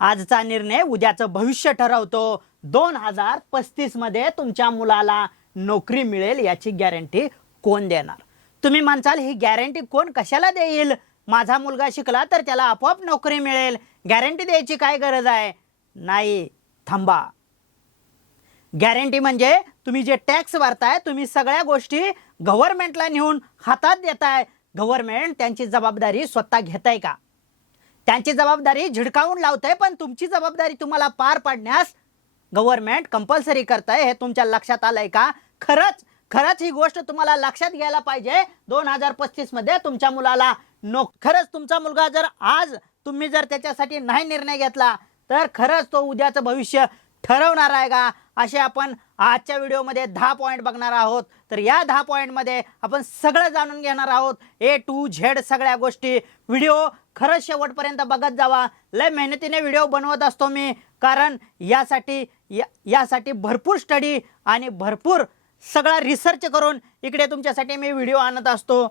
आजचा निर्णय उद्याचं भविष्य ठरवतो। 2035 मध्ये तुमच्या मुलाला नोकरी मिळेल याची गॅरंटी कोण देणार? तुम्ही म्हणसाल ही गॅरंटी कोण कशाला देईल? माझा मुलगा शिकला तर त्याला आपोआप नोकरी मिळेल, गॅरंटी द्यायची काय गरज आहे? नाही, थांबा। गॅरंटी म्हणजे तुम्ही जे टॅक्स भरताय, तुम्ही सगळ्या गोष्टी गव्हर्नमेंटला नेऊन हातात देताय। गव्हर्नमेंट त्यांची जबाबदारी स्वतः घेताय का? त्यांची जबाबदारी झिडकावून लावताय, पण तुमची जबाबदारी तुम्हाला पार पाडण्यास गव्हर्नमेंट कंपल्सरी करताय, हे तुमच्या लक्षात आलंय का? खरंच ही गोष्ट तुम्हाला लक्षात घ्यायला पाहिजे। 2035 मध्ये तुमच्या मुलाला खरंच तुमचा मुलगा जर आज तुम्ही जर त्याच्यासाठी नाही निर्णय घेतला तर खरंच तो उद्याचं भविष्य ठरवणार आहे का? असे आपण आजच्या व्हिडिओमध्ये 10 पॉईंट बघणार आहोत। तर या 10 पॉईंटमध्ये आपण सगळं जाणून घेणार आहोत, A to Z सगळ्या गोष्टी। व्हिडिओ खरंच शेवटपर्यंत बघत जावा। लय मेहनतीने व्हिडिओ बनवत असतो मी, कारण यासाठी भरपूर स्टडी आणि भरपूर सगळा रिसर्च करून इकडे तुमच्यासाठी मी व्हिडिओ आणत असतो।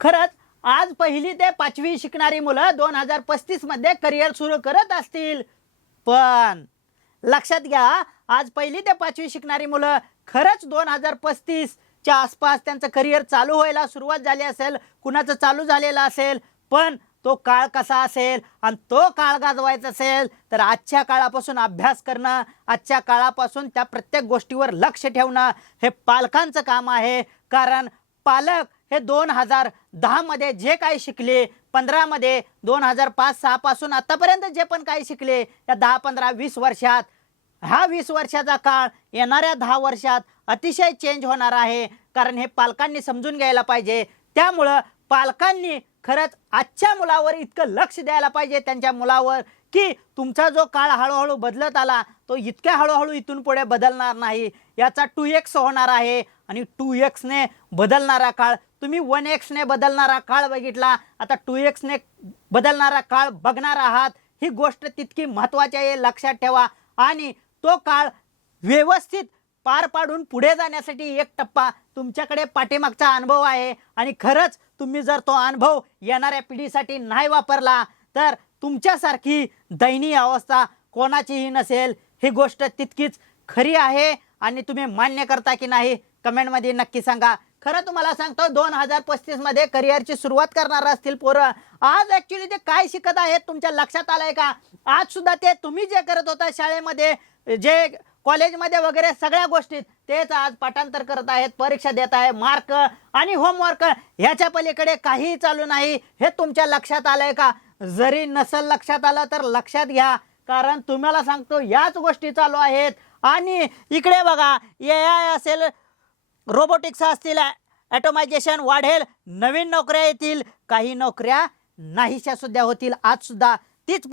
खरंच आज पहिली ते 5वी शिकणारी मुलं 2035 मध्ये करिअर सुरू करत असतील, पण लक्षात घ्या, आज पहिली ते 5वी शिकणारी मुलं खरंच 2035 च्या आसपास त्यांचं करिअर चालू व्हायला सुरुवात झाली असेल, कुणाचं चालू झालेलं असेल, पण तो काळ कसा असेल आणि तो काळ गाजवायचा असेल तर आजच्या काळापासून अभ्यास करणं, आजच्या काळापासून त्या प्रत्येक गोष्टीवर लक्ष ठेवणं हे पालकांचं काम आहे। कारण पालक हे 2010 मध्ये जे काही शिकले, 15 मध्ये 2005-6 पासून आतापर्यंत जे पण काही शिकले, या 10, 15, 20 वर्षात, हा 20 वर्षाचा काळ येणाऱ्या 10 वर्षात अतिशय चेंज होणार आहे। कारण हे पालकांनी समजून घ्यायला पाहिजे। त्यामुळं पालकांनी खरंच आजच्या मुलावर इतकं लक्ष द्यायला पाहिजे, त्यांच्या मुलावर, की तुमचा जो काळ हळूहळू बदलत आला तो इतक्या हळूहळू इथून पुढे बदलणार नाही। याचा 2x होणार आहे आणि 2x ने बदलणारा काळ, तुम्ही 1x ने बदलणारा काळ बघितला, आता 2x ने बदलणारा काळ बघणार आहात। ही गोष्ट तितकी महत्त्वाची आहे, लक्षात ठेवा। आणि तो काळ व्यवस्थित पार पाडून पुढे जाण्यासाठी एक टप्पा तुमच्याकडे पाठीमागचा अनुभव आहे, आणि खरंच तुम्ही जर तो अनुभव येणाऱ्या पिढीसाठी नाही वापरला तर तुमच्यासारखी दयनीय अवस्था कोणाचीही नसेल। ही गोष्ट तितकीच खरी आहे आणि तुम्ही मान्य करता की नाही कमेंटमध्ये नक्की सांगा। खरं तुम्हाला सांगतो, 2035 मध्ये करिअरची सुरुवात करणार असतील पोरं, आज ॲक्च्युली ते काय शिकत आहेत तुमच्या लक्षात आलंय का? आज सुद्धा ते तुम्ही जे करत होता शाळेमध्ये, जे कॉलेजमध्ये वगैरे सगळ्या गोष्टीत, तेच आज पाठांतर करत आहेत, परीक्षा देत आहे, मार्क आणि होमवर्क, ह्याच्या पलीकडे काहीही चालू नाही। हे तुमच्या लक्षात आलंय का? जरी नसेल लक्षात आलं तर लक्षात घ्या, कारण तुम्हाला सांगतो याच गोष्टी चालू आहेत। आणि इकडे बघा, AI असेल, रोबोटिक्स असतील, ॲटोमायझेशन वाढेल, नवीन नोकऱ्या येतील, काही नोकऱ्या नाहीशा सुद्धा होतील। आज सुद्धा तीच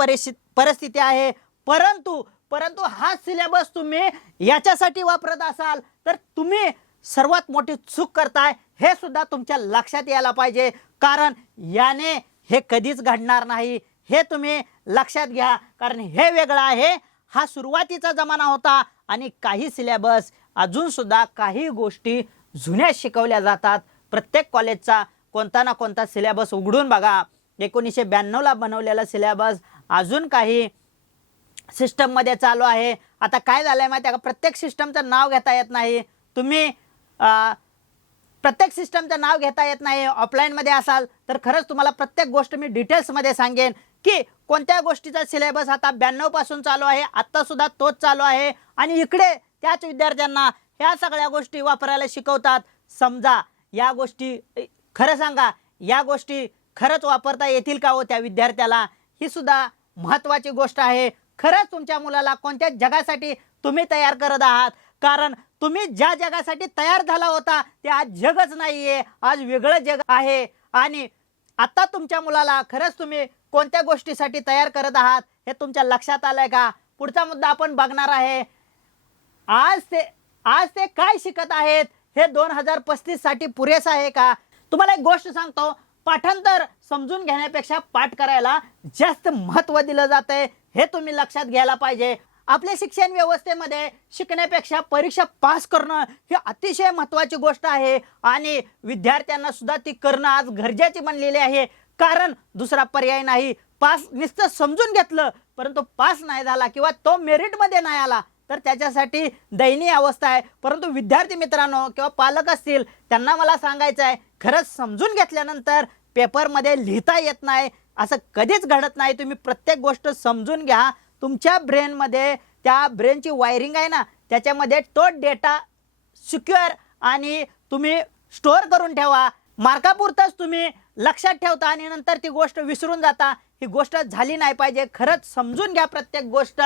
परिस्थिती आहे। परंतु हा सिलेबस तुम्ही याच्यासाठी वापरत असाल तर तुम्ही सर्वात मोठी चूक करताय, हे सुद्धा तुमच्या लक्षात यायला पाहिजे। कारण याने हे कधीच घडणार नाही, हे तुम्ही लक्षात घ्या। कारण हे वेगळं आहे, हा सुरुवातीचा जमाना होता आणि काही सिलेबस अजून सुद्धा काही गोष्टी जुन्या शिकवल्या जातात। प्रत्येक कॉलेजचा कोणता ना कोणता सिलेबस उघडून बघा, 1992ला बनवलेला सिलेबस अजून काही सिस्टममध्ये चालू आहे। आता काय झालंय माहिती आहे का, प्रत्येक सिस्टमचं नाव घेता येत नाही। तुम्ही प्रत्येक सिस्टमचं नाव घेता येत नाही। ऑफलाईनमध्ये असाल तर खरंच तुम्हाला प्रत्येक गोष्ट मी डिटेल्समध्ये सांगेन की कोणत्या गोष्टीचा सिलेबस आता 92 पासून चालू आहे, आत्तासुद्धा तोच चालू आहे, आणि इकडे त्याच विद्यार्थ्यांना ह्या सगळ्या गोष्टी वापरायला शिकवतात। समजा या गोष्टी, खरं सांगा, या गोष्टी खरंच वापरता येतील का हो त्या विद्यार्थ्याला? ही सुद्धा महत्त्वाची गोष्ट आहे। खरंच तुमच्या मुलाला कोणत्या जगासाठी तुम्ही तयार करत आहात? कारण तुम्ही ज्या जगासाठी तयार झाला होता ते आज जगच नाहीये, आज वेगळं जग आहे। आणि आता तुमच्या मुलाला खरंच तुम्ही कोणत्या गोष्टीसाठी तयार करत आहात हे तुमच्या लक्षात आलंय का? पुढचा मुद्दा आपण बघणार आहे, आज ते काय शिकत आहेत हे 2035 साठी पुरेसं आहे का? तुम्हाला एक गोष्ट सांगतो, पाठांतर समजून घेण्यापेक्षा पाठ करायला जास्त महत्त्व दिलं जातंय, हे तुम्ही लक्षात घ्यायला पाहिजे। आपल्या शिक्षण व्यवस्थेमध्ये शिकण्यापेक्षा परीक्षा पास करणं ही अतिशय महत्त्वाची गोष्ट आहे, आणि विद्यार्थ्यांना सुद्धा ती करणं आज गरजेची बनलेली आहे। कारण दुसरा पर्याय नाही. पास नुसतं समजून घेतलं परंतु पास नाही झाला किंवा तो मेरिटमध्ये नाही आला तर त्याच्यासाठी दयनीय अवस्था आहे. परंतु विद्यार्थी मित्रांनो किंवा पालक असतील त्यांना मला सांगायचं आहे, खरंच समजून घेतल्यानंतर पेपरमध्ये लिहिता येत नाही असं कधीच घडत नाही. तुम्ही प्रत्येक गोष्ट समजून घ्या. तुमच्या ब्रेनमध्ये त्या ब्रेनची वायरिंग आहे ना, त्याच्यामध्ये तो डेटा सिक्युअर आणि तुम्ही स्टोअर करून ठेवा. मार्कापुरतंच तुम्ही लक्षात ठेवता आणि नंतर ती गोष्ट विसरून जाता. ही गोष्ट झाली नाही पाहिजे. खरंच समजून घ्या प्रत्येक गोष्ट.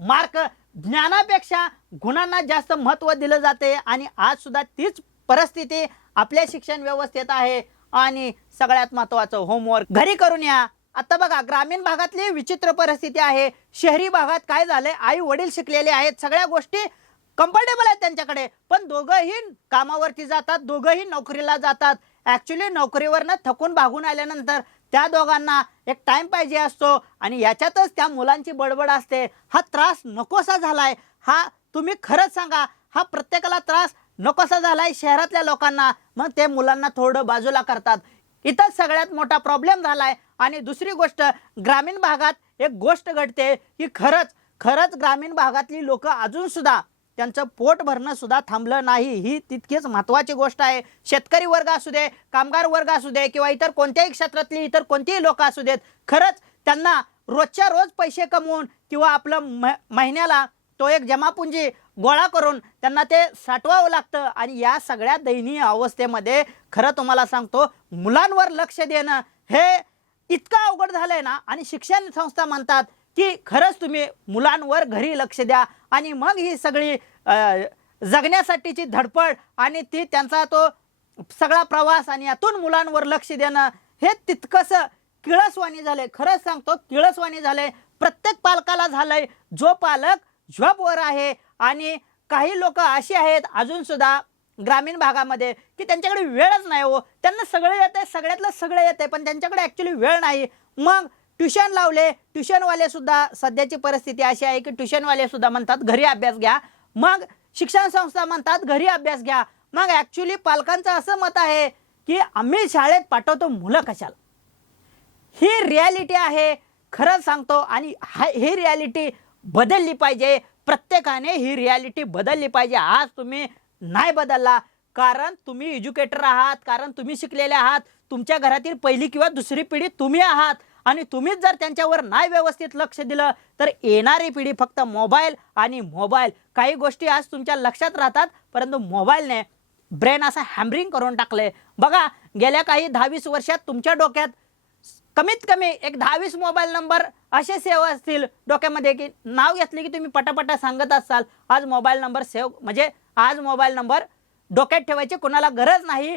मार्क ज्ञानापेक्षा गुणांना जास्त महत्त्व दिलं जाते आणि आज सुद्धा तीच परिस्थिती आपल्या शिक्षण व्यवस्थेत आहे. आणि सगळ्यात महत्त्वाचं होमवर्क घरी करून या. आता बघा ग्रामीण भागातली विचित्र परिस्थिती आहे. शहरी भागात काय झालंय, आई वडील शिकलेले आहेत, सगळ्या गोष्टी कम्फर्टेबल आहेत त्यांच्याकडे, पण दोघंही कामावरती जातात, दोघंही नोकरीला जातात. ॲक्च्युली नोकरीवरनं थकून भागून आल्यानंतर त्या दोघांना एक टाइम पाहिजे असतो आणि याच्यातच त्या मुलांची बडबड असते. हा त्रास नकोसा झालाय. हा तुम्ही खरंच सांगा, हा प्रत्येकाला त्रास नकोसा झालाय शहरातल्या लोकांना. मग ते मुलांना थोडं बाजूला करतात. इथंच सगळ्यात मोठा प्रॉब्लेम झालाय. आणि दुसरी गोष्ट, ग्रामीण भागात एक गोष्ट घडते की खरंच ग्रामीण भागातली लोक अजून सुद्धा त्यांचं पोट भरणं सुद्धा थांबलं नाही. ही तितकीच महत्त्वाची गोष्ट आहे. शेतकरी वर्ग असू दे, कामगार वर्ग असू दे किंवा इतर कोणत्याही क्षेत्रातली इतर कोणतीही लोक असू देत, खरंच त्यांना रोजच्या रोज पैसे कमवून किंवा आपलं महिन्याला तो एक जमापुंजी गोळा करून त्यांना ते साठवावं लागतं. आणि या सगळ्या दयनीय अवस्थेमध्ये खरं तुम्हाला सांगतो, मुलांवर लक्ष देणं हे इतकं अवघड झालंय ना. आणि शिक्षण संस्था म्हणतात की खरंच तुम्ही मुलांवर घरी लक्ष द्या आणि मग ही सगळी जगण्यासाठीची धडपड आणि ती त्यांचा तो सगळा प्रवास आणि यातून मुलांवर लक्ष देणं हे तितकंसं किळसवाणी झालंय. खरंच सांगतो, किळसवाणी झालंय. प्रत्येक पालकाला झालंय. जो पालक जॉबवर आहे आणि काही लोक अशी आहेत अजून सुद्धा ग्रामीण भागामध्ये की त्यांच्याकडे वेळच नाही हो. त्यांना सगळं येतंय, सगळ्यातलं सगळं येतंय, पण त्यांच्याकडे ॲक्च्युली वेळ नाही. मग ट्युशन लावले. ट्युशनवाले सुद्धा सध्याची परिस्थिती अशी आहे की ट्युशनवाले सुद्धा म्हणतात घरी अभ्यास घ्या. मग शिक्षण संस्था म्हणतात घरी अभ्यास घ्या. मग ॲक्च्युली पालकांचं असं मत आहे की आम्ही शाळेत पाठवतो, मुलं कशाला. ही रियालिटी आहे. खरंच सांगतो. आणि ही रियालिटी बदलली पाहिजे. प्रत्येकाने ही रियालिटी बदलली पाहिजे. आज तुम्ही नाही बदलला कारण तुम्ही एज्युकेटर आहात, कारण तुम्ही शिकलेले आहात, तुमच्या घरातील पहिली किंवा दुसरी पिढी तुम्ही आहात आणि तुम्हीच जर त्यांच्यावर नाही व्यवस्थित लक्ष दिलं तर येणारी पिढी फक्त मोबाईल आणि मोबाईल. काही गोष्टी आज तुमच्या लक्षात राहतात परंतु मोबाईलने ब्रेन असं हॅमरिंग करून टाकले. बघा गेल्या काही 10-20 वर्षात तुमच्या डोक्यात कमीत कमी एक 10-20 मोबाईल नंबर असे सेव्ह असतील डोक्यामध्ये की नाव घेतले की तुम्ही पटापटा सांगत असाल. आज मोबाईल नंबर सेव्ह म्हणजे आज मोबाईल नंबर डोक्यात ठेवायची कोणाला गरज नाही.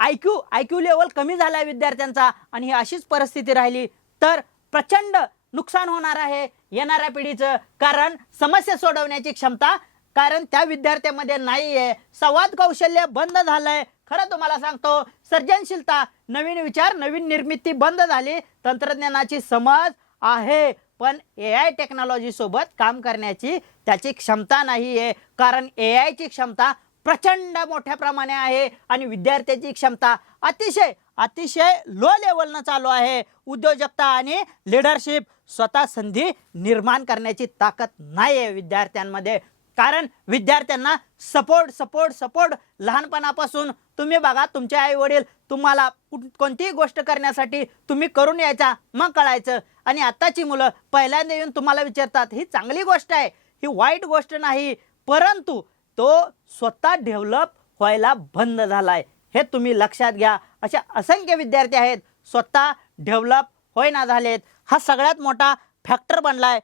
आयक्यू लेवल कमी झाला आहे विद्यार्थ्यांचा आणि ही अशीच परिस्थिती राहिली तर प्रचंड नुकसान होणार आहे येणाऱ्या पिढीचं. कारण समस्या सोडवण्याची क्षमता कारण त्या विद्यार्थ्यामध्ये नाही आहे. संवाद कौशल्य बंद झालंय. खरं तुम्हाला सांगतो, सर्जनशीलता, नवीन विचार, नवीन निर्मिती बंद झाली. तंत्रज्ञानाची समज आहे पण AI टेक्नॉलॉजी सोबत काम करण्याची त्याची क्षमता नाही आहे. कारण AI ची क्षमता प्रचंड मोठ्या प्रमाणे आहे आणि विद्यार्थ्याची क्षमता अतिशय लो लेवलनं चालू आहे. उद्योजकता आणि लीडरशिप, स्वतः संधी निर्माण करण्याची ताकद नाही आहे विद्यार्थ्यांमध्ये. कारण विद्यार्थ्यांना सपोर्ट लहानपणापासून तुम्ही बघा, तुमचे आई वडील तुम्हाला कोणतीही गोष्ट करण्यासाठी तुम्ही करून यायचा मग कळायचं. आणि आताची मुलं पहिल्यांदा येऊन तुम्हाला विचारतात, ही चांगली गोष्ट आहे, ही वाईट गोष्ट नाही, परंतु तो स्वतः डेव्हलप व्हायला बंद झालाय. हे तुम्ही लक्षात घ्या. अशा असंख्य विद्यार्थी आहेत स्वतः डेव्हलप होईना झालेत. हा सगळ्यात मोठा फॅक्टर बनलाय.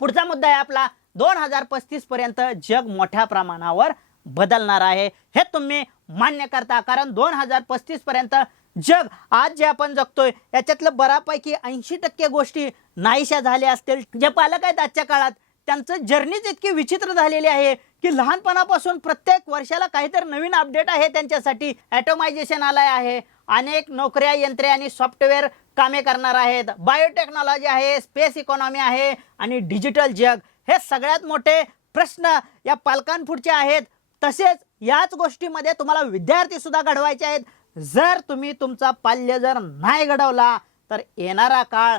पुढचा मुद्दा आहे आपला 2035 पर्यंत जग मोठ्या प्रमाणावर बदलणार आहे. हे तुम्ही मान्य करता. कारण 2035 पर्यंत जग आज जे आपण जगतोय याच्यातलं बऱ्यापैकी 80% गोष्टी नाहीशा झाल्या असतील. जे पालक आहेत आजच्या काळात त्यांचं जर्नीच इतकी विचित्र झालेली आहे की लहानपणापासून प्रत्येक वर्षाला काहीतरी नवीन अपडेट आहे त्यांच्यासाठी. ॲटोमायझेशन आलाय आहे. अनेक नोकऱ्या, यंत्रे आणि सॉफ्टवेअर कामे करणार आहेत. बायोटेक्नॉलॉजी आहे, स्पेस इकॉनॉमी आहे आणि डिजिटल जग. हे सगळ्यात मोठे प्रश्न या पालकांपुढचे आहेत. तसेच याच गोष्टीमध्ये तुम्हाला विद्यार्थी सुद्धा घडवायचे आहेत. जर तुम्ही तुमचा पाल्य जर नाही घडवला तर येणारा काळ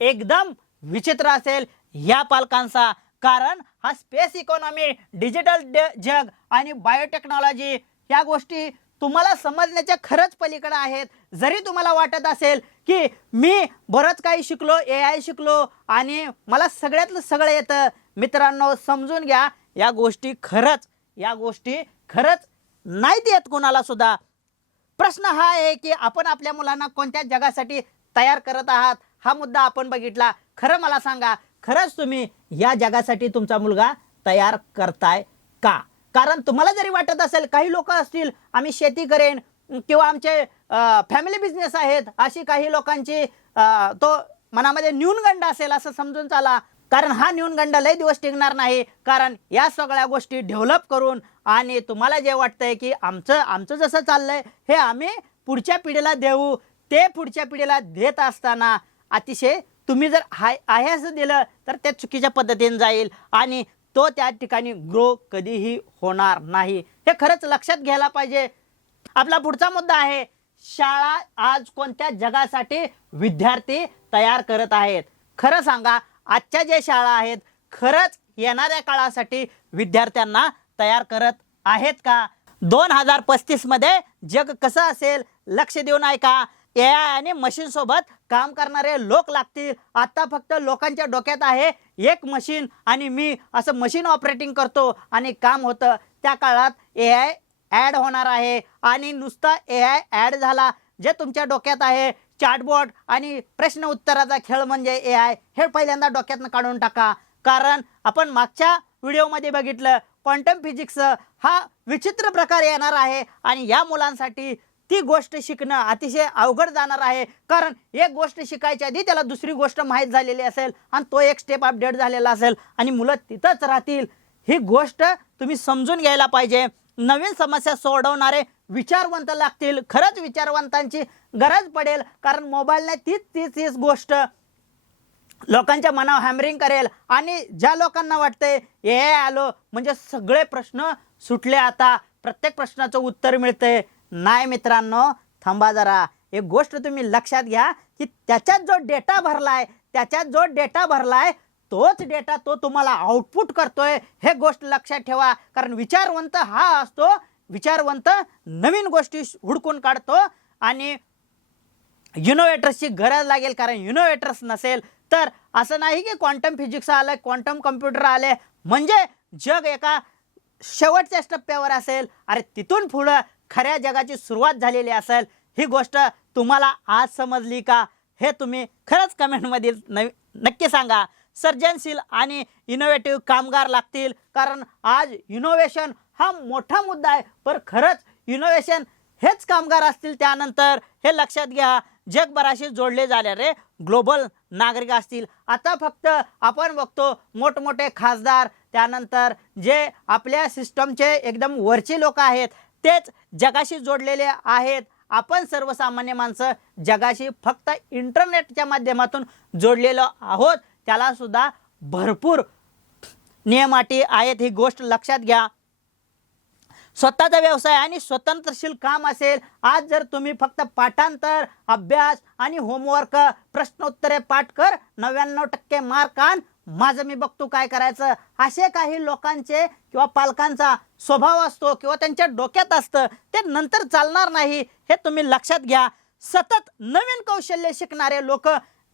एकदम विचित्र असेल या पालकांचा. कारण हा स्पेस इकॉनॉमी, डिजिटल जग आणि बायोटेक्नॉलॉजी या गोष्टी तुम्हाला समजण्याच्या खरंच पलीकडे आहेत. जरी तुम्हाला वाटत असेल की मी बरंच काही शिकलो, AI शिकलो आणि मला सगळ्यातलं सगळं येतं, मित्रांनो समजून घ्या या गोष्टी खरंच नाहीत येत कोणाला सुद्धा. प्रश्न हा आहे की आपण आपल्या मुलांना कोणत्या जगासाठी तयार करत आहात हा मुद्दा आपण बघितला. खरं मला सांगा, खरंच तुम्ही या जगासाठी तुमचा मुलगा तयार करताय का? कारण तुम्हाला जरी वाटत असेल, काही लोक असतील आम्ही शेती करेन किंवा आमचे फॅमिली बिझनेस आहेत, अशी काही लोकांची तो मनामध्ये न्यूनगंड असेल असं समजून चाला. कारण हा न्यूनगंड लय दिवस टिकणार नाही. कारण या सगळ्या गोष्टी डेव्हलप करून आणि तुम्हाला जे वाटतंय की आमचं जसं चाललंय हे आम्ही पुढच्या पिढीला देऊ, ते पुढच्या पिढीला देत असताना अतिशय तुम्ही जर आहे असं दिलं तर ते चुकीच्या पद्धतीने जाईल आणि तो त्या ठिकाणी ग्रो कधीही होणार नाही. हे खरंच लक्षात घ्यायला पाहिजे. आपला पुढचा मुद्दा आहे, शाळा आज कोणत्या जगासाठी विद्यार्थी तयार करत आहेत? खरं सांगा, आजच्या जे शाळा आहेत खरंच येणाऱ्या काळासाठी विद्यार्थ्यांना तयार करत आहेत का? 2035 मध्ये जग कसं असेल लक्ष देऊन ऐका. AI आणि मशीन सोबत काम करणारे लोक लागतील. आता फक्त लोकांच्या डोक्यात आहे एक मशीन आणि मी असं मशीन ऑपरेटिंग करतो आणि काम होतं. त्या काळात AI ॲड होणार आहे आणि नुसता AI ॲड झाला, जे तुमच्या डोक्यात आहे चॅटबॉट आणि प्रश्न उत्तराचा खेळ म्हणजे AI, हे पहिल्यांदा डोक्यातनं काढून टाका. कारण आपण मागच्या व्हिडिओमध्ये बघितलं क्वांटम फिजिक्स हा विचित्र प्रकार येणार आहे आणि या मुलांसाठी ती गोष्ट शिकणं अतिशय अवघड जाणार आहे. कारण एक गोष्ट शिकायच्या आधी त्याला दुसरी गोष्ट माहीत झालेली असेल आणि तो एक स्टेप अपडेट झालेला असेल आणि मुलं तिथंच राहतील. ही गोष्ट तुम्ही समजून घ्यायला पाहिजे. नवीन समस्या सोडवणारे विचारवंत लागतील. खरंच विचारवंतांची गरज पडेल. कारण मोबाईलने तीच गोष्ट लोकांच्या मनावर हॅमरिंग करेल आणि ज्या लोकांना वाटतंय AI आलो म्हणजे सगळे प्रश्न सुटले, आता प्रत्येक प्रश्नाचं उत्तर मिळतंय, नाही मित्रांनो, थांबा जरा. एक गोष्ट तुम्ही लक्षात घ्या की त्याच्यात जो डेटा भरलाय तोच डेटा तो तुम्हाला आउटपुट करतोय, हे गोष्ट लक्षात ठेवा. कारण विचारवंत हा असतो, विचारवंत नवीन गोष्टी हुडकून काढतो आणि इनोव्हेटर्सची गरज लागेल. कारण इनोव्हेटर्स नसेल तर असं नाही की क्वांटम फिजिक्स आलं, क्वांटम कम्प्युटर आले म्हणजे जग एका शेवटच्या टप्प्यावर असेल. अरे तिथून पुढं खऱ्या जगाची सुरुवात झालेली असेल. ही गोष्ट तुम्हाला आज समजली का? हे तुम्ही खरंच कमेंटमध्ये नक्की सांगा. सर्जनशील आणि इनोव्हेटिव्ह कामगार लागतील. कारण आज इनोव्हेशन हा मोठा मुद्दा आहे, पण खरंच इनोव्हेशन हेच कामगार असतील त्यानंतर, हे लक्षात घ्या. जगभराशी जोडले जाणारे ग्लोबल नागरिक असतील. आता फक्त आपण बघतो मोठमोठे खासदार, त्यानंतर जे आपल्या सिस्टमचे एकदम वरचे लोक आहेत तेच जगाशी जोडलेले आहेत. आपण सर्वसामान्य माणसं जगाशी फक्त इंटरनेटच्या माध्यमातून जोडलेलो आहोत. त्याला सुद्धा भरपूर नियम अटी आहेत, ही गोष्ट लक्षात घ्या. स्वतःचा व्यवसाय आणि स्वतंत्रशील काम असेल. आज जर तुम्ही फक्त पाठांतर, अभ्यास आणि होमवर्क, प्रश्नोत्तरे पाठ कर, 99% मार्क आण, माझं मी बघतो काय करायचं, असे काही लोकांचे किंवा पालकांचा स्वभाव असतो किंवा त्यांच्या डोक्यात असतं, ते नंतर चालणार नाही. हे तुम्ही लक्षात घ्या. सतत नवीन कौशल्य शिकणारे लोक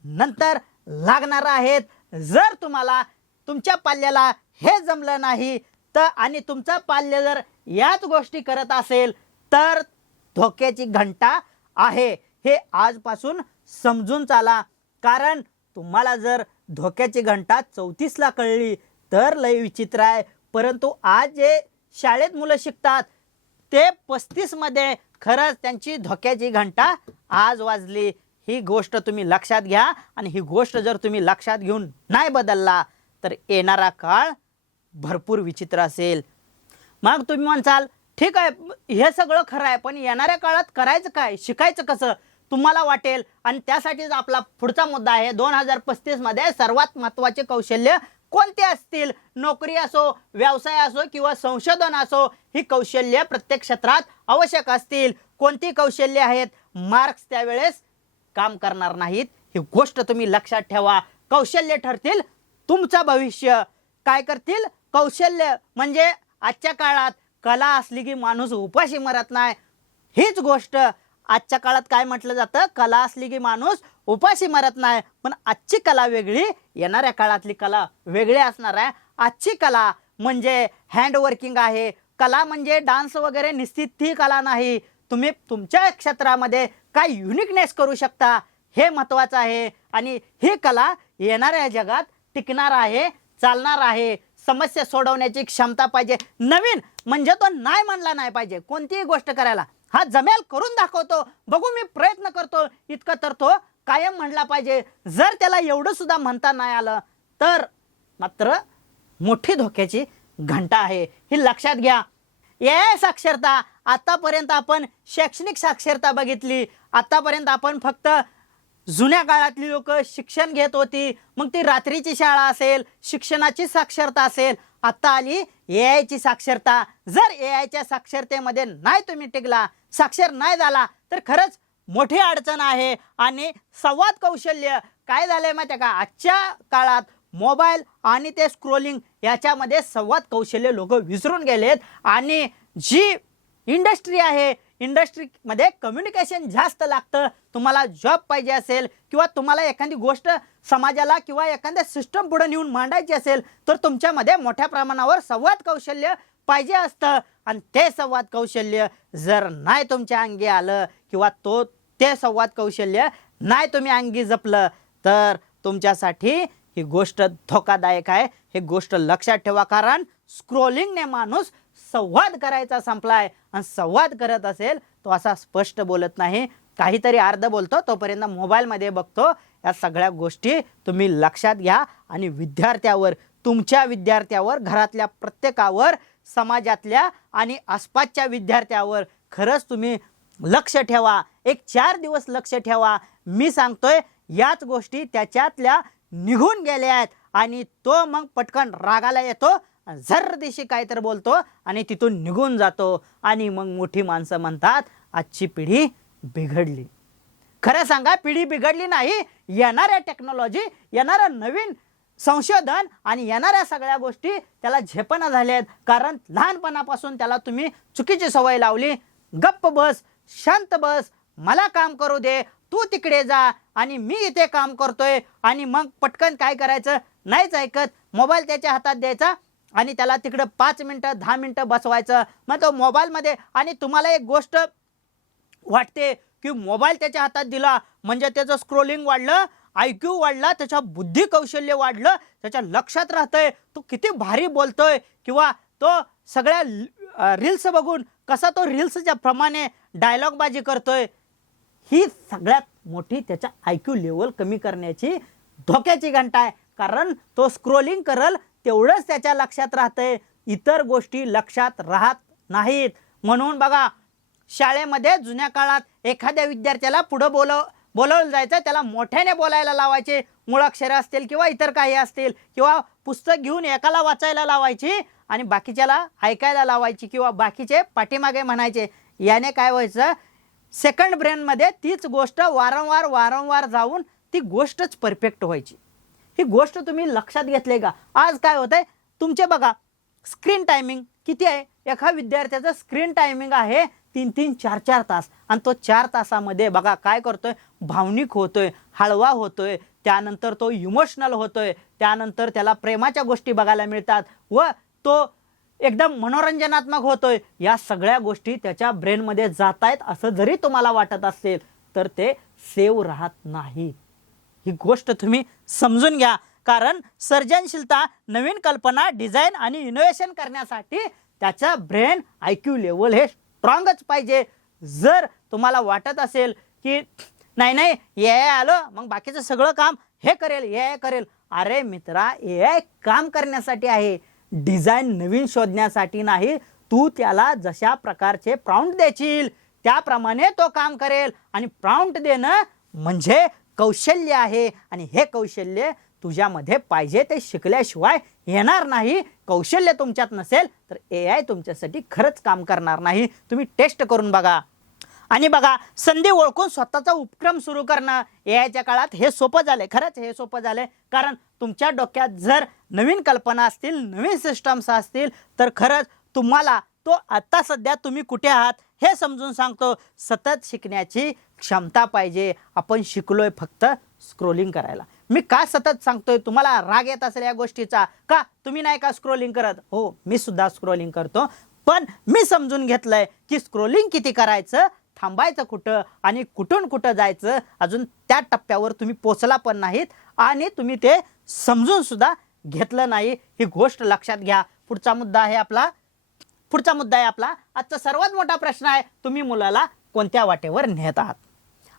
नंतर लागणार आहेत. जर तुम्हाला तुमच्या पाल्याला हे जमलं नाही तर आणि तुमचा पाल्य जर याच गोष्टी करत असेल तर धोक्याची घंटा आहे, हे आजपासून समजून चाला. कारण तुम्हाला जर धोक्याची घंटा 34ला कळली तर लय विचित्र आहे. परंतु आज जे शाळेत मुलं शिकतात ते 35 मध्ये खरंच त्यांची धोक्याची घंटा आज वाजली. ही गोष्ट तुम्ही लक्षात घ्या आणि ही गोष्ट जर तुम्ही लक्षात घेऊन नाही बदलला तर येणारा काळ भरपूर विचित्र असेल. मग तुम्ही म्हणसाल ठीक आहे हे सगळं खरं आहे, पण येणाऱ्या काळात करायचं काय, शिकायचं कसं तुम्हाला वाटेल. आणि त्यासाठीच आपला पुढचा मुद्दा आहे, 2035 मध्ये सर्वात महत्त्वाचे कौशल्य कोणते असतील? नोकरी असो, व्यवसाय असो किंवा संशोधन असो, ही कौशल्य प्रत्येक क्षेत्रात आवश्यक असतील. कोणती कौशल्य आहेत, मार्क्स त्यावेळेस काम करणार नाहीत. ही गोष्ट तुम्ही लक्षात ठेवा. कौशल्य ठरतील तुमचं भविष्य. काय करतील? कौशल्य. म्हणजे आजच्या काळात कला असली की माणूस उपाशी मरत नाही. हीच गोष्ट आजच्या काळात काय म्हटलं जातं? कला असली की माणूस उपाशी मरत नाही. पण आजची कला वेगळी, येणाऱ्या काळातली कला वेगळी असणार आहे. आजची कला म्हणजे हँडवर्किंग आहे. कला म्हणजे डान्स वगैरे निश्चित ती कला नाही. तुम्ही तुमच्या क्षेत्रामध्ये काय युनिकनेस करू शकता हे महत्त्वाचं आहे. आणि ही कला येणाऱ्या जगात टिकणार आहे, चालणार आहे. समस्या सोडवण्याची क्षमता पाहिजे. नवीन म्हणजे तो नाही म्हणला नाही पाहिजे कोणतीही गोष्ट करायला. हा जमेल, करून दाखवतो, बघू मी प्रयत्न करतो, इतकं तर तो कायम म्हणला पाहिजे. जर त्याला एवढं सुद्धा म्हणता नाही आलं तर मात्र मोठी धोक्याची घंटा आहे. ही लक्षात घ्या. ए साक्षरता, आतापर्यंत आपण शैक्षणिक साक्षरता बघितली. आतापर्यंत आपण फक्त जुन्या काळातली लोक शिक्षण घेत होती, मग ती रात्रीची शाळा असेल, शिक्षणाची साक्षरता असेल. आता आली AI ची साक्षरता. जर AI च्या साक्षरतेमध्ये नाही तुम्ही टिकला, साक्षर नाही झाला तर खरंच मोठी अडचण आहे. आणि संवाद कौशल्य काय झालंय माहिती आहे का? आजच्या काळात मोबाईल आणि ते स्क्रोलिंग याच्यामध्ये संवाद कौशल्य लोक विसरून गेलेत. आणि जी इंडस्ट्री आहे, इंडस्ट्रीमध्ये कम्युनिकेशन जास्त लागतं. तुम्हाला जॉब पाहिजे असेल किंवा तुम्हाला एखादी गोष्ट समाजाला किंवा एखाद्या सिस्टम पुढे नेऊन मांडायची असेल तर तुमच्यामध्ये मोठ्या प्रमाणावर संवाद कौशल्य पाहिजे असतं. आणि ते संवाद कौशल्य जर नाही तुमच्या अंगी आलं किंवा ते संवाद कौशल्य नाही तुम्ही अंगी जपलं तर तुमच्यासाठी ही गोष्ट धोकादायक आहे. ही गोष्ट लक्षात ठेवा. कारण स्क्रोलिंगने माणूस संवाद करायचा संपलाय. आणि संवाद करत असेल तो असा स्पष्ट बोलत नाही, काहीतरी अर्ध बोलतो, तोपर्यंत मोबाईलमध्ये बघतो. या सगळ्या गोष्टी तुम्ही लक्षात घ्या. आणि विद्यार्थ्यावर, तुमच्या विद्यार्थ्यावर, घरातल्या प्रत्येकावर, समाजातल्या आणि आसपासच्या विद्यार्थ्यावर खरंच तुम्ही लक्ष ठेवा. एक 4 दिवस लक्ष ठेवा. मी सांगतोय याच गोष्टी त्याच्यातल्या निघून गेल्या आहेत आणि तो मग पटकन रागाला येतो, झर दिशी काय तर बोलतो आणि तिथून निघून जातो. आणि मग मोठी माणसं म्हणतात आजची पिढी बिघडली. खरं सांगा, पिढी बिघडली नाही. येणाऱ्या टेक्नॉलॉजी, येणारं नवीन संशोधन आणि येणाऱ्या सगळ्या गोष्टी त्याला झेपणा झाल्या आहेत. कारण लहानपणापासून त्याला तुम्ही चुकीची सवय लावली. गप्प बस, शांत बस, मला काम करू दे, तू तिकडे जा आणि मी इथे काम करतोय. आणि मग पटकन काय करायचं, नाहीच ऐकत, मोबाईल त्याच्या हातात द्यायचा आणि त्याला तिकडं 5 मिनटं 10 मिनटं बसवायचं. मग तो मोबाईलमध्ये, आणि तुम्हाला एक गोष्ट वाटते की मोबाईल त्याच्या हातात दिला म्हणजे त्याचं स्क्रोलिंग वाढलं, IQ वाढला, त्याच्या बुद्धी कौशल्य वाढलं, त्याच्या लक्षात राहतंय तो किती भारी बोलतोय किंवा तो सगळ्या रील्स बघून कसा तो रील्सच्या प्रमाणे डायलॉगबाजी करतोय. ही सगळ्यात मोठी त्याच्या IQ लेवल कमी करण्याची धोक्याची घंटा आहे. कारण तो स्क्रोलिंग करल तेवढंच त्याच्या लक्षात राहतंय, इतर गोष्टी लक्षात राहत नाहीत. म्हणून बघा, शाळेमध्ये जुन्या काळात एखाद्या विद्यार्थ्याला पुढं बोलवलं जायचं, त्याला मोठ्याने बोलायला लावायचे, मुळाक्षरे असतील किंवा इतर काही असतील, किंवा पुस्तक घेऊन एकाला वाचायला लावायची आणि बाकीच्याला ऐकायला लावायची किंवा बाकीचे पाठीमागे म्हणायचे. याने काय व्हायचं, सेकंड ब्रेनमध्ये तीच गोष्ट वारंवार जाऊन ती गोष्टच परफेक्ट व्हायची. ही गोष्ट तुम्ही लक्षात घेतली का? आज काय होतंय तुमचे बघा, स्क्रीन टायमिंग किती आहे? एका विद्यार्थ्याचं स्क्रीन टायमिंग आहे 3-3, 4-4 तास. आणि तो 4 तासामध्ये बघा काय करतोय, भावनिक होतोय, हळवा होतोय, त्यानंतर तो इमोशनल होतोय, त्यानंतर त्याला प्रेमाच्या गोष्टी बघायला मिळतात व तो एकदम मनोरंजनात्मक होतोय. या सगळ्या गोष्टी त्याच्या ब्रेनमध्ये जात आहेत असं जरी तुम्हाला वाटत असेल तर ते सेव्ह राहत नाही. ही गोष्ट तुम्ही समजून घ्या. कारण सर्जनशीलता, नवीन कल्पना, डिझाईन आणि इनोव्हेशन करण्यासाठी त्याचा ब्रेन IQ लेवल हे स्ट्रॉंगच पाहिजे. जर तुम्हाला वाटत असेल की नाही AI आलं मग बाकीचं सगळं काम हे करेल, AI करेल, अरे मित्रा, AI काम करण्यासाठी आहे, डिझाईन नवीन शोधण्यासाठी नाही. तू त्याला जशा प्रकारचे प्रॉम्प्ट देशील त्याप्रमाणे तो काम करेल. आणि प्रॉम्प्ट देणं म्हणजे कौशल्य आहे आणि हे कौशल्य तुझ्यामध्ये पाहिजे ते शिकल्याशिवाय येणार नाही. कौशल्य तुमच्यात नसेल तर AI तुमच्यासाठी खरंच काम करणार नाही. तुम्ही टेस्ट करून बघा. आणि बघा, संधी ओळखून स्वतःचा उपक्रम सुरू करणं याच्या काळात हे सोपं झालंय. खरंच हे सोपं झालंय, कारण तुमच्या डोक्यात जर नवीन कल्पना असतील, नवीन सिस्टम्स असतील, तर खरंच तुम्हाला तो आता सध्या तुम्ही कुठे आहात हे समजून सांगतो. सतत शिकण्याची क्षमता पाहिजे. आपण शिकलोय फक्त स्क्रोलिंग करायला. मी का सतत सांगतोय? तुम्हाला राग येत असेल या गोष्टीचा, का तुम्ही नाही का स्क्रोलिंग करत? हो, मी सुद्धा स्क्रोलिंग करतो, पण मी समजून घेतलंय की स्क्रोलिंग किती करायचं, थांबायचं कुठं आणि कुठून कुठं जायचं, अजून त्या टप्प्यावर तुम्ही पोचला पण नाहीत आणि तुम्ही ते समजून सुद्धा घेतलं नाही. ही गोष्ट लक्षात घ्या. पुढचा मुद्दा आहे आपला आजचा सर्वात मोठा प्रश्न आहे, तुम्ही मुलाला कोणत्या वाटेवर नेत आहात?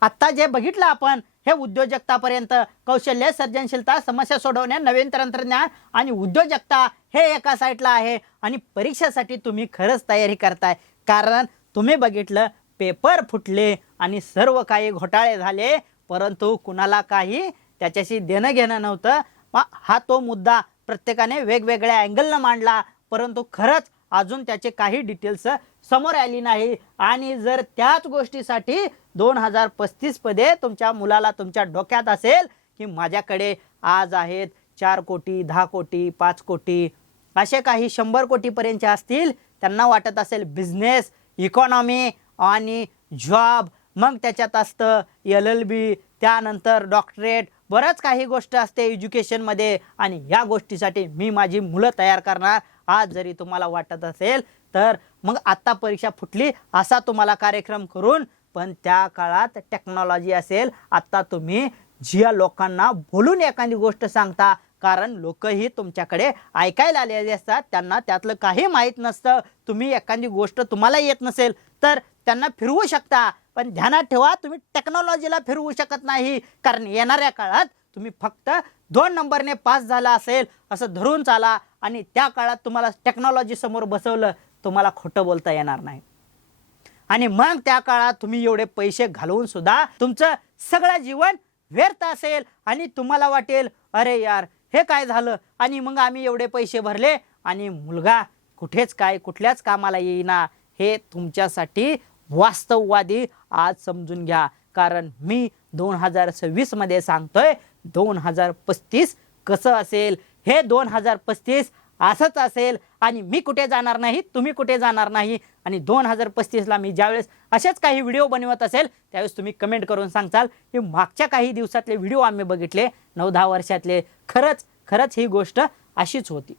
आत्ता जे बघितलं आपण, हे उद्योजकतापर्यंत, कौशल्य, सर्जनशीलता, समस्या सोडवणे, नवीन तंत्रज्ञान आणि उद्योजकता हे एका साईडला आहे. आणि परीक्षेसाठी तुम्ही खरंच तयारी करताय, कारण तुम्ही बघितलं पेपर फुटले आणि सर्व काही घोटाळे झाले, परंतु कुणाला काही त्याच्याशी देणं घेणं नव्हतं. हा तो मुद्दा प्रत्येकाने वेगवेगळ्या अँगलनं मांडला, परंतु खरंच अजून त्याचे काही डिटेल्स समोर आली नाही. आणि जर त्याच गोष्टीसाठी 2035 मध्ये तुमच्या मुलाला तुमच्या डोक्यात असेल की माझ्याकडे आज आहेत 4 कोटी, 10 कोटी, 5 कोटी, असे काही 100 कोटीपर्यंतचे असतील, त्यांना वाटत असेल बिझनेस, इकॉनॉमी आणि जॉब, मग त्याच्यात असतं LLB, त्यानंतर डॉक्टरेट, बरंच काही गोष्ट असते एज्युकेशनमध्ये, आणि या गोष्टीसाठी मी माझी मुलं तयार करणार. आज जरी तुम्हाला वाटत असेल तर मग आत्ता परीक्षा फुटली असा तुम्हाला कार्यक्रम करून, पण त्या काळात टेक्नॉलॉजी असेल. आत्ता तुम्ही ज्या लोकांना बोलून एखादी गोष्ट सांगता, कारण लोकही तुमच्याकडे ऐकायला आलेले असतात, त्यांना त्यातलं काही माहीत नसतं. तुम्ही एखादी गोष्ट तुम्हाला येत नसेल तर त्यांना फिरवू शकता, पण ध्यानात ठेवा तुम्ही टेक्नॉलॉजीला फिरवू शकत नाही, कारण येणाऱ्या काळात तुम्ही फक्त 2 नंबरने पास झाला असेल असं धरून चाला. आणि त्या काळात तुम्हाला टेक्नॉलॉजी समोर बसवलं, तुम्हाला खोटं बोलता येणार नाही. आणि मग त्या काळात तुम्ही एवढे पैसे घालवून सुद्धा तुमचं सगळं जीवन व्यर्थ असेल आणि तुम्हाला वाटेल अरे यार हे काय झालं, आणि मग आम्ही एवढे पैसे भरले आणि मुलगा कुठल्याच कामाला येईना. हे तुमच्यासाठी वास्तववादी आज समजून घ्या, कारण मी 2026 मध्ये सांगतोय 2035 कसं असेल. हे 2035 असंच असेल आणि मी कुठे जाणार नाही, तुम्ही कुठे जाणार नाही. आणि 2035ला मी ज्यावेळेस असेच काही व्हिडिओ बनवत असेल त्यावेळेस तुम्ही कमेंट करून सांगचाल की मागच्या काही दिवसातले व्हिडिओ आम्ही बघितले 9-10 वर्षातले, खरंच ही गोष्ट अशीच होती.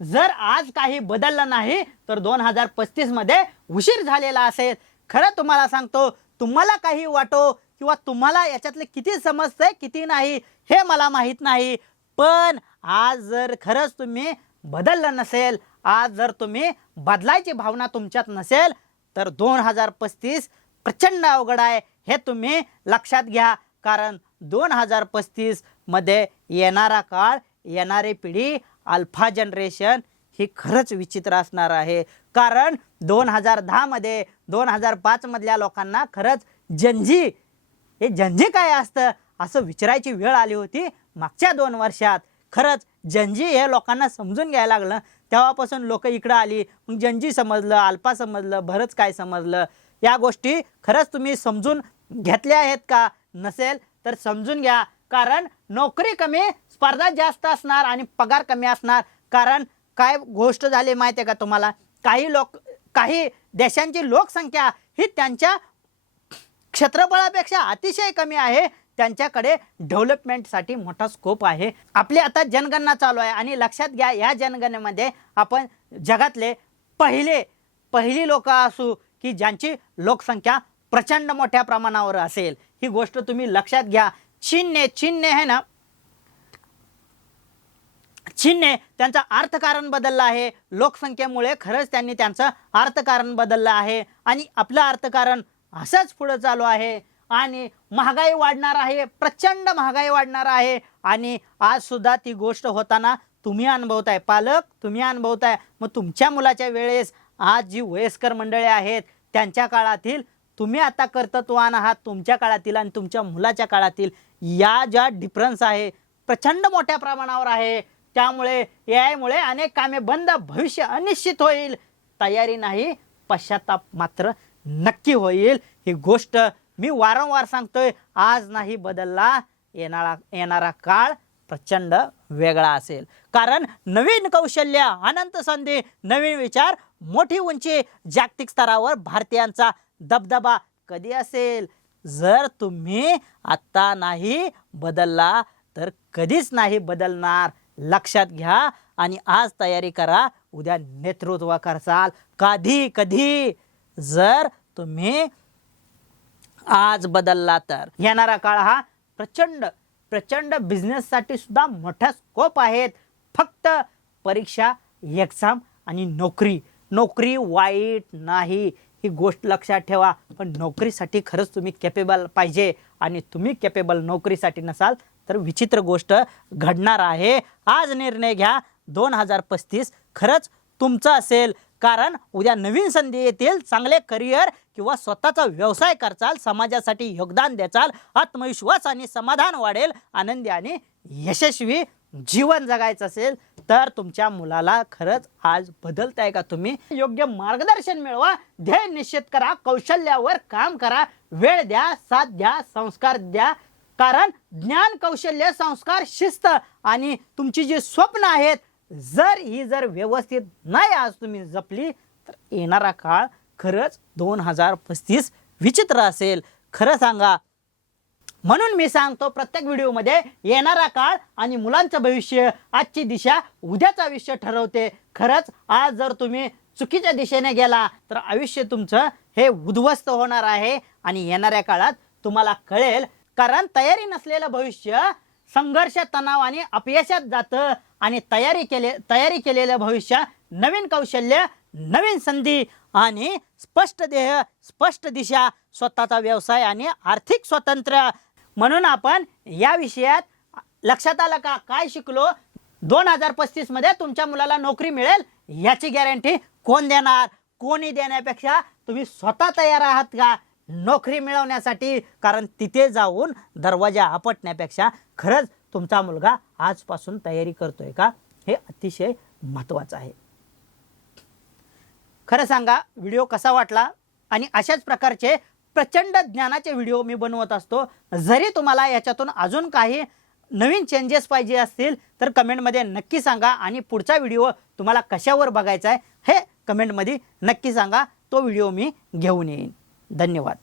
जर आज काही बदललं नाही तर 2035 मध्ये उशीर झालेला असेल. खरं तुम्हाला सांगतो, तुम्हाला काही वाटो किंवा तुम्हाला याच्यातले किती समजतंय किती नाही हे मला माहीत नाही, पण आज जर खरंच तुम्ही बदललं नसेल, आज जर तुम्ही बदलायची भावना तुमच्यात नसेल, तर 2035 प्रचंड अवघड आहे हे तुम्ही लक्षात घ्या. कारण 2035 मध्ये येणारा काळ, येणारी पिढी, अल्फा जनरेशन ही खरंच विचित्र असणार आहे. कारण 2010 मध्ये 2005 मधल्या लोकांना खरंच हे जनजी काय असतं असं विचारायची वेळ आली होती मागच्या 2 वर्षात. खरंच जनजी हे लोकांना समजून घ्यायला लागलं, तेव्हापासून लोक इकडं आली, मग जनजी समजलं, अल्फा समजलं, बरंच काय समजलं. या गोष्टी खरंच तुम्ही समजून घेतल्या आहेत का? नसेल तर समजून घ्या, कारण नोकरी कमी, स्पर्धा जास्त असणार आणि पगार कमी असणार. कारण काय गोष्ट झाली माहिती आहे का तुम्हाला, काही देशांची लोकसंख्या ही त्यांच्या क्षेत्रफळापेक्षा अतिशय कमी आहे, त्यांच्याकडे डेव्हलपमेंटसाठी मोठा स्कोप आहे. आपली आता जनगणना चालू आहे आणि लक्षात घ्या या जनगणनेमध्ये आपण जगातले पहिली लोक असू की ज्यांची लोकसंख्या प्रचंड मोठ्या प्रमाणावर असेल. ही गोष्ट तुम्ही लक्षात घ्या. चीनने आहे ना, चीनने त्यांचं अर्थकारण बदललं आहे. लोकसंख्येमुळे खरंच त्यांनी त्यांचं अर्थकारण बदललं आहे आणि आपलं अर्थकारण असंच पुढे चालू आहे. आणि महागाई वाढणार आहे, प्रचंड महागाई वाढणार आहे. आणि आज सुद्धा ती गोष्ट होताना तुम्ही अनुभवताय, पालक तुम्ही अनुभवताय. मग तुमच्या मुलाच्या वेळेस आज जी वयस्कर मंडळी आहेत त्यांच्या काळातील, तुम्ही आता कर्तृत्ववान आहात, तुमच्या काळातील आणि तुमच्या मुलाच्या काळातील या ज्या डिफरन्स आहे प्रचंड मोठ्या प्रमाणावर आहे. त्यामुळे यामुळे अनेक कामे बंद, भविष्य अनिश्चित होईल. तयारी नाही, पश्चाताप मात्र नक्की होईल। ही गोष्ट मी वारंवार सांगतोय, आज नाही बदलला येणारा काळ प्रचंड वेगळा असेल। कारण नवीन कौशल्य, अनंत संधी, नवीन विचार, मोठी उंची, जागतिक स्तरावर भारतीयांचा दबदबा कधी असेल? जर तुम्ही आता नाही बदलला तर कधीच नाही बदलणार, लक्षात घ्या। आणि आज तयारी करा, उद्या नेतृत्व करसाल कधी जर तुम्ही आज बदलला तर। येणारा काळ हा प्रचंड बिझनेससाठी सुद्धा मोठा स्कोप आहेत। फक्त परीक्षा, एक्झाम आणि नोकरी वाईट नाही, ही गोष्ट लक्षात ठेवा। पण नोकरीसाठी खरंच तुम्ही कॅपेबल पाहिजे, आणि तुम्ही कॅपेबल नोकरीसाठी नसाल तर विचित्र गोष्ट घडणार आहे। आज निर्णय घ्या, 2035 खरंच तुमचं असेल। कारण उद्या नवीन संधी येतील, चांगले करिअर किंवा स्वतःचा व्यवसाय करचाल, समाजासाठी योगदान द्याल, आत्मविश्वास आणि समाधान वाढेल, आनंदी आणि यशस्वी जीवन जगायचं असेल तर तुमच्या मुलाला खरंच आज बदलताय का तुम्ही? योग्य मार्गदर्शन मिळवा, ध्येय निश्चित करा, कौशल्यावर काम करा, वेळ द्या, साथ द्या, संस्कार द्या। कारण ज्ञान, कौशल्य, संस्कार, शिस्त आणि तुमची जी स्वप्न आहेत, जर व्यवस्थित नाही आज तुम्ही जपली तर येणारा काळ खरंच 2035 विचित्र असेल। खरं सांगा, म्हणून मी सांगतो प्रत्येक व्हिडिओमध्ये, येणारा काळ आणि मुलांचं भविष्य, आजची दिशा उद्याचं आयुष्य ठरवते। खरंच आज जर तुम्ही चुकीच्या दिशेने गेला तर आयुष्य तुमचं हे उद्ध्वस्त होणार आहे, आणि येणाऱ्या काळात तुम्हाला कळेल। कारण तयारी नसलेलं भविष्य संघर्ष, तणाव आणि अपयशात जातं, आणि तयारी केलेलं भविष्य नवीन कौशल्य, नवीन संधी आणि स्पष्ट ध्येय, स्पष्ट दिशा, स्वतःचा व्यवसाय आणि आर्थिक स्वातंत्र्य। म्हणून आपण या विषयात लक्षात आलं का, काय शिकलो? 2035 मध्ये तुमच्या मुलाला नोकरी मिळेल याची गॅरंटी कोण देणार? कोणी देण्यापेक्षा तुम्ही स्वतः तयार आहात का नोकरी मिळवण्यासाठी? कारण तिथे जाऊन दरवाजा आपटण्यापेक्षा खरंच तुमचा मुलगा आजपासून तयारी करतोय का, हे अतिशय महत्त्वाचं आहे। खरं सांगा, व्हिडिओ कसा वाटला? आणि अशाच प्रकारचे प्रचंड ज्ञानाचे व्हिडिओ मी बनवत असतो। जरी तुम्हाला याच्यातून अजून काही नवीन चेंजेस पाहिजे असतील तर कमेंटमध्ये नक्की सांगा, आणि पुढचा व्हिडिओ तुम्हाला कशावर बघायचा आहे हे कमेंटमध्ये नक्की सांगा, तो व्हिडिओ मी घेऊन येईन। धन्यवाद।